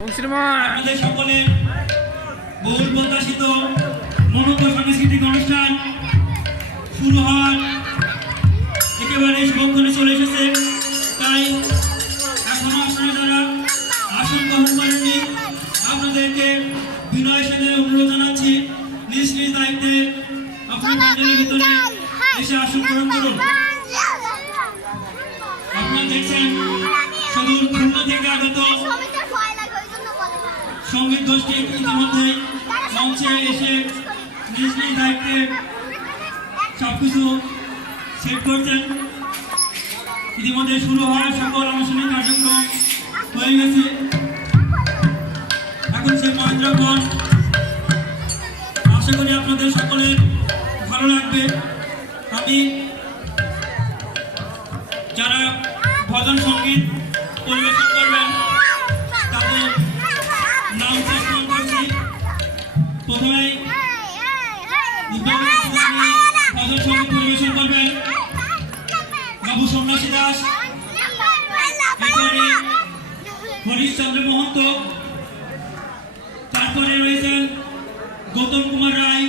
আমাদের সকলের বহুল প্রত্যাশিত মনোজ্ঞ সাংস্কৃতিক অনুষ্ঠান শুরু হওয়ার একেবারে শুভক্ষণে চলে এসেছে। তাই এখনো আপনারা যারা আসন গ্রহণ করেননি আপনাদেরকে বিনয়ের সাথে অনুরোধ জানাচ্ছি, নিজ নিজ দায়িত্বে আপনার প্যান্ডেলের ভিতরে এসে আসন গ্রহণ করুন। আপনারা দেখছেন সুদূর খুলনা থেকে আগত সঙ্গীত গোষ্ঠী ইতিমধ্যে মঞ্চে এসে নিজ নিজ দায়িত্বে সবকিছু সেট করছেন। ইতিমধ্যে শুরু হওয়ার সকল আনুষ্ঠানিক কার্যক্রম হয়ে গেছে। এখন সে মহেন্দ্রগণ, আশা করি আপনাদের সকলের ভালো লাগবে। আমি যারা ভজন সঙ্গীত পরিবেশন করবেন তাদের নাম প্রস্তাব করছি। প্রথমেই ভজন সঙ্গীত পরিবেশন করবেন বাবু সন্ন্যাসী দাস, এরপরে হরিশচন্দ্র মহন্ত, তারপরে রয়েছেন গৌতম কুমার রায়।